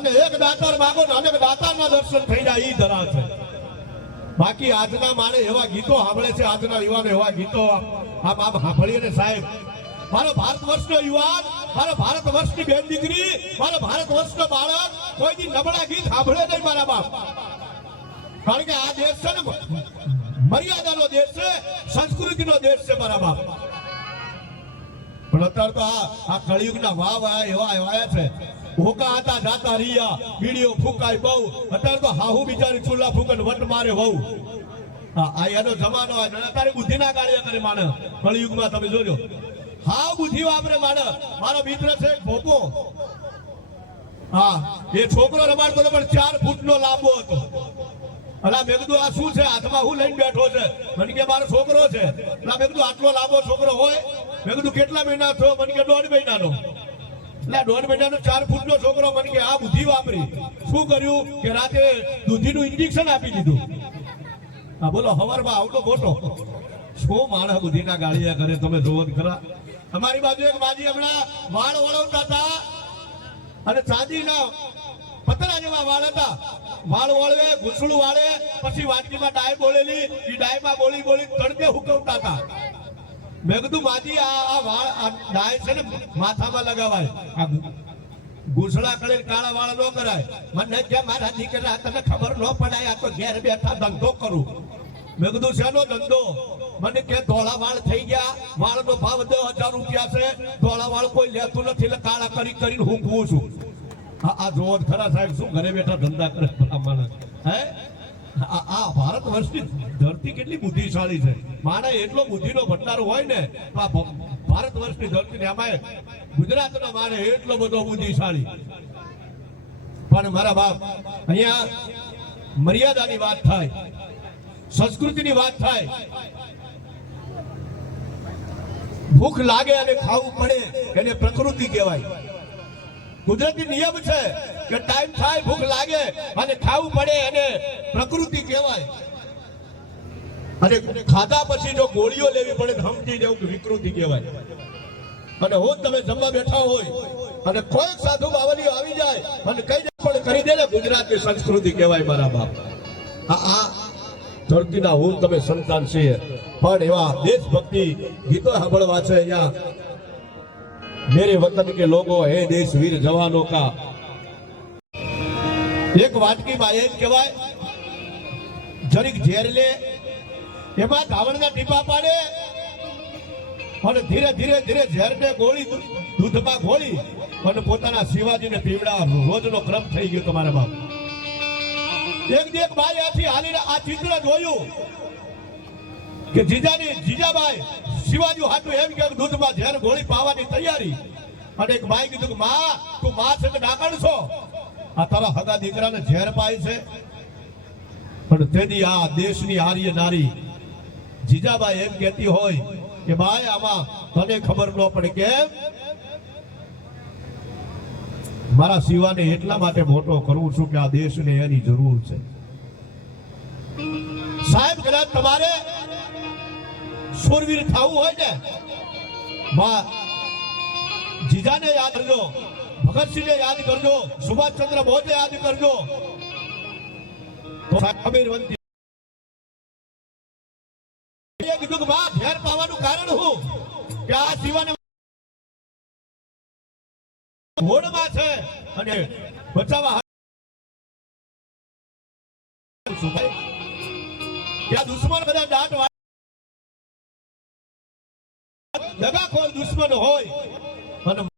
એક દાતાર માગો ને અનેક દાતારના દર્શન થઈ જાય ઈ ધરા છે. બાકી આજના માણે એવા ગીતો સાંભળે છે, આજના યુવાનો એવા ગીતો આમ સાંભળીએ ને સાહેબ, મારો ભારત વર્ષનો યુવાન, મારો ભારત વર્ષની બેન દીકરી, મારો ભારત વર્ષનો બાળક કોઈ દી નબળા ગીત સાંભળે નહીં મારા બાપ. કારણ કે આ દેશ છે ને મર્યાદાનો દેશ છે, સંસ્કૃતિનો દેશ છે મારા બાપ. પણ અત્યારે તો આ કળિયુગના વાવ એવા આવ્યા છે, ભૂકા હતા જાતા રિયા, બીડીઓ ફૂકાય બહુ. અત્યારે તો હાહુ બિચારી ચૂલા ફૂકન વટ મારે વહુ. આ એનો જમાનો હોય. અત્યારે બુદ્ધિના કાર્ય કરે માણસ કળિયુગમાં, તમે જોજો હાવ બુદ્ધિ વાપરે માણસ. મારો મિત્ર છે ભોપો, હા એ છોકરો રમાડતો પણ 4 ફૂટનો લાંબો હતો. અલા મેં કીધું આ શું છે હાથમાં, હું લઈને બેઠો છે? મને કે મારો છોકરો છે. અલા મેં કીધું આટલો લાંબો છોકરો હોય? મેં કીધું કેટલા મહિના થયો? મને કે 1.5 મહિનાનો. એટલે 1.5 મહિનાનો 4 ફૂટનો છોકરો. મને કે આ બુદ્ધિ વાપરી. શું કર્યું કે રાતે દૂધીનું ઇન્જેક્શન આપી દીધું. હા બોલો, હવારમાં આવતો મોટો. શું માણસ બુદ્ધિના ગાળિયા કરે, તમે જોવો જ ખરા. અમારી બાજુ એક માજી હમણાં વાળ વળવતા હતા અને ચાંદીના પતરા જેવા વાળ હતા. વાળ વળવે, ઘૂંસળું વાળે, પછી વાટકીમાં ડાય બોલેલી, એ ડાયમાં બોલી બોલી તડકે હુકવતા હતા. મેં કીધું માજી આ વાળ આ ડાય છે ને માથામાં લગાવાય, આ ઘૂંસળા કરે કાળા વાળ ન કરાય. મને કે મારા દીકરા તને ખબર ન પડાય, આ તો ઘેર બેઠા ધંધો કરું. મેં કીધું શેનો ધંધો? મને કે ધોળા વાળ થઈ ગયા, વાળનો ભાવ 10,000 રૂપિયા છે, ધોળા વાળ કોઈ લેતું નથી એટલે કાળા કરી કરીને હું છું. આ જોવો ખરા સાહેબ, શું ઘરે બેઠા ધંધા કરે માણસ. હે આ ભારત વર્ષની ધરતી કેટલી બુદ્ધિશાળી છે. માણસ એટલો બુદ્ધિનો ભંડારો હોય ને તો આ ભારત વર્ષની ધરતી, એમાં ગુજરાતના માણસ એટલો બધો બુદ્ધિશાળી. પણ મારા બાપ, અહીંયા મર્યાદાની વાત થાય, સંસ્કૃતિની વાત થાય. ભૂખ લાગે અને ખાવું પડે એને પ્રકૃતિ કહેવાય. કુદરતી નિયમ છે કે ટાઈમ થાય, ભૂખ લાગે અને ખાવું પડે એને પ્રકૃતિ કહેવાય. અને ખાધા પછી જો ગોળીઓ લેવી પડે સમજી જવું કે વિકૃતિ કહેવાય. અને હું તમે જમવા બેઠા હોય અને કોઈ સાધુ બાવલીઓ આવી જાય અને કઈ પણ કરી દે ને, ગુજરાતની સંસ્કૃતિ કહેવાય મારા બાપ. આ ધરતીના હું તમે સંતાન છીએ, પણ એવા દેશભક્તિ ગીતો સાંભળવા છે અહીંયા. मेरे वतन के लोगों, हे देश वीर जवानों का. एक वाटकी માં એમ કહેવાય, જરીક ઝેર લે, એમાં ધાવણના ટીપા પાડે અને ધીરે ધીરે ધીરે ઝેરને ગોળી દૂધમાં ઘોળી અને પોતાના શિવાજીને પીવડા. રોજનો ક્રમ થઈ ગયો તમારા બાપ. એક દેખ ભાઈ આથી હાલીને આ ચિત્ર જોયું કે જીજાબાઈ શિવાજી હાટું એમ કે દૂધમાં ઝેર ગોળી પાવાની તૈયારી. અને એક ભાઈ કીધું કે માં તું માં છે કે ડાકણ છો? આ તારા હગા દીકરાને ઝેર પાય છે. પણ તેની આ દેશની આર્ય નારી જીજાબાઈ એમ કહેતી હોય કે ભાઈ આમાં તને ખબર ન પડે કેમ? મારા શિવાને એટલા માટે મોટો કરું છું કે આ દેશને એની જરૂર છે. સાહેબ કદાચ તમારે શૂરવીર થવું હોય ને, બીજાને યાદ કરજો, ભગતસિંહને યાદ કરજો, સુભાષચંદ્ર બોઝને યાદ કરજો. તો કબીરવંતી એ કીધું કે બા ઘેર પાવાનું કારણ શું કે આ શિવાને હોડમાં છે અને બચાવવા ત્યાં દુશ્મન બધા દાંત દગાખોર દુશ્મન હોય અને